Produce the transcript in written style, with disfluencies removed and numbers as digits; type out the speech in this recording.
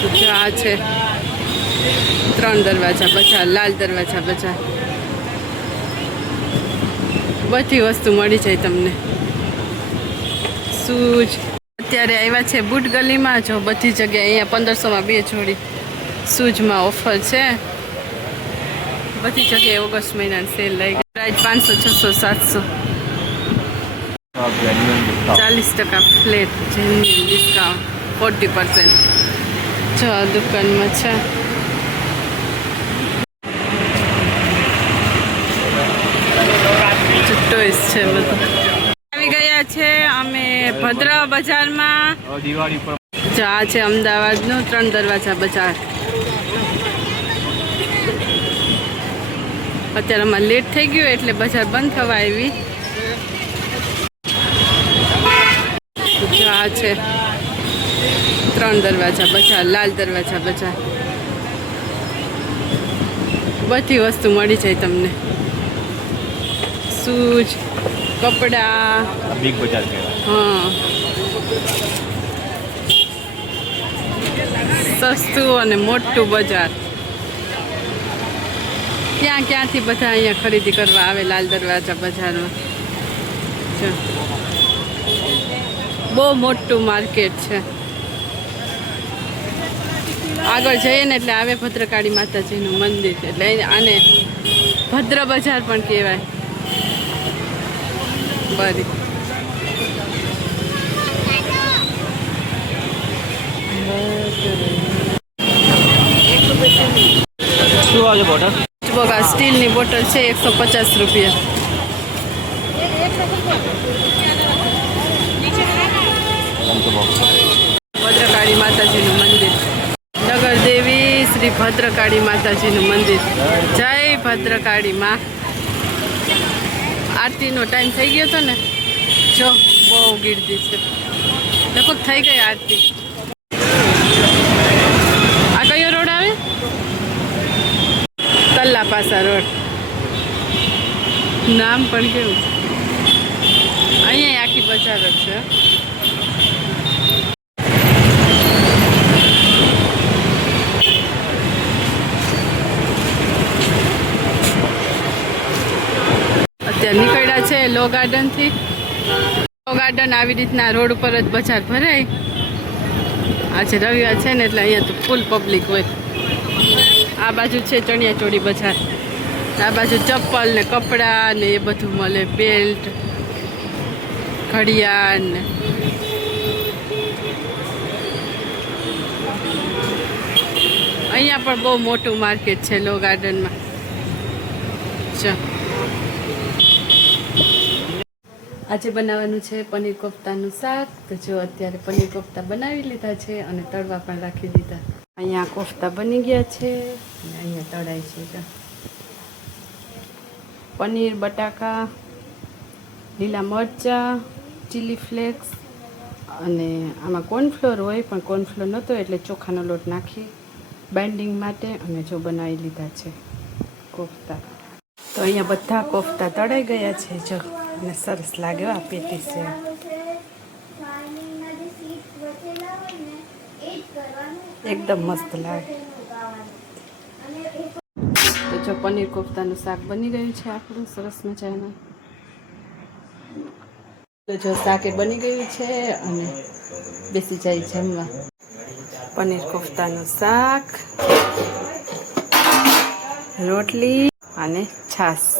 જો આ છે 3 દરવાજા બજાર, લાલ દરવાજા બજાર. બધી વસ્તુ મળી જાય તમને. શૂઝ અત્યારે આવ્યા છે બૂટ ગલીમાં. જો બધી જગ્યાએ અહીંયા 1500માં 2 જોડી શૂઝમાં ઓફર છે. બધી જગ્યાએ ઓગસ્ટ મહિનાની સેલ લઈ ગઈ. પ્રાઇસ 500, 600, 700. 40% flat genuine discount 40%. જો આ દુકાનમાં છે. ટોયસ છે બધું. આવી ગયા છે અમે ભદ્ર બજારમાં. જો આ છે અમદાવાદનું 3 દરવાજા બજાર. અત્યારે અમારે લેટ થઈ ગયું એટલે બજાર બંધ થવા આવી. જો આ છે 3 દરવાજા બજાર, લાલ દરવાજા બજાર. બધી વસ્તુ મળી જાય તમને. શૂઝ, કપડા, બિગ બજાર કહેવાય. હા, સસ્તું અને મોટું બજાર. ક્યાંથી બધા અહીંયા ખરીદી કરવા આવે લાલ દરવાજા બજારમાં. બહુ મોટું માર્કેટ છે. આગળ જઈએ ને એટલે આવે ભદ્રકાળી માતાજીનું મંદિર, એટલે આને ભદ્ર બજાર પણ કહેવાય. બરી શું આવે બોટલ? બગા સ્ટીલની બોટલ છે 150 રૂપિયા. ભદ્રકાળી માતાજીનું મંદિર. નગરદેવી શ્રી ભદ્રકાળી માતાજીનું મંદિર. જય ભદ્રકાળી માં. આરતીનો ટાઈમ થઈ ગયો હતો ને. જો બહુ ગીર્દી છે. લગભગ થઈ ગઈ આરતી. આ કયો રોડ આવે? તલ્લાપાસા રોડ. નામ પણ કેવું. અહીંયા આખી બજાર જ છે. અત્યારે નીકળ્યા છે લો ગાર્ડનથી. લો ગાર્ડન આવી રીતના રોડ ઉપર જ બજાર ભરાય. આજે રવિવાર છે ને એટલે અહીંયા તો ફૂલ પબ્લિક હોય. આ બાજુ છે ચણિયાચોળી બજાર. આ બાજુ ચપ્પલ ને કપડાં ને એ બધું મળે. બેલ્ટ, ઘડિયાળ ને અહીંયા પણ બહુ મોટું માર્કેટ છે લો ગાર્ડનમાં. આજે બનાવવાનું છે પનીર કોફતાનું શાક. તો જો અત્યારે પનીર કોફતા બનાવી લીધા છે અને તળવા પણ રાખી દીધા. અહીંયા કોફતા બની ગયા છે અને અહીંયા તળાય છે. પનીર, બટાકા, લીલા મરચાં, ચીલી ફ્લેક્સ અને આમાં કોર્નફ્લોર હોય પણ કોર્નફ્લોર નહોતો એટલે ચોખાનો લોટ નાખી બાઇન્ડિંગ માટે અને જો બનાવી લીધા છે કોફતા. તો અહીંયા બધા કોફતા તળાઈ ગયા છે. જો અને સરસ લાગે આ પેટી છે. એકદમ મસ્ત લાગે. તો જો પનીર કોફતાનું શાક બની ગયું છે આપણું સરસ મજાનું. તો જો શાકે બની ગયું છે અને બેસી જાય જમવા. પનીર કોફતાનું શાક, રોટલી અને છાશ.